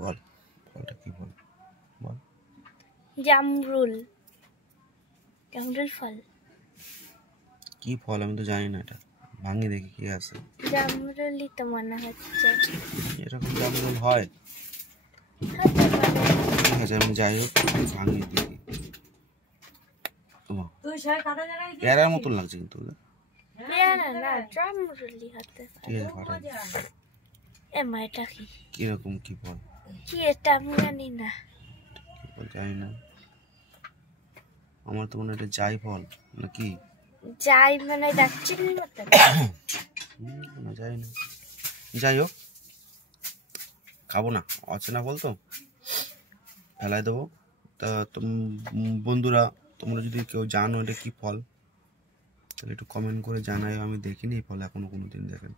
বল ফলটা কি বল বল। জামরুল। জামরুল ফল। কি ফল আমি তো জানি না, এটা ভাঙি দেখি কি আছে। জামরুলই তো মনে হচ্ছে। এরকম জামরুল হয়? ঠিক আছে আমি যাই হোক ভাঙি দেখি। পেয়ারার মতন লাগছে কিন্তু। পেয়ারা না, জামরুলই হতে ঠিক আছে ফাটাই। এমা এটা কি? কিরকম কি ফল? কি এটা আমি জানি না। কি ফল জানি না। আমার তো মনে হয় এটা জাই ফল নাকি? যাই মানে দারচিনির মতো। না যাই না। যাই হোক খাবো না, অচেনা ফল তো ফেলাই দেবো। তা বন্ধুরা তোমরা যদি কেউ জানো এটা কি ফল তাহলে একটু কমেন্ট করে জানাই। আমি দেখিনি এই ফল এখনো কোনোদিন, দেখেন।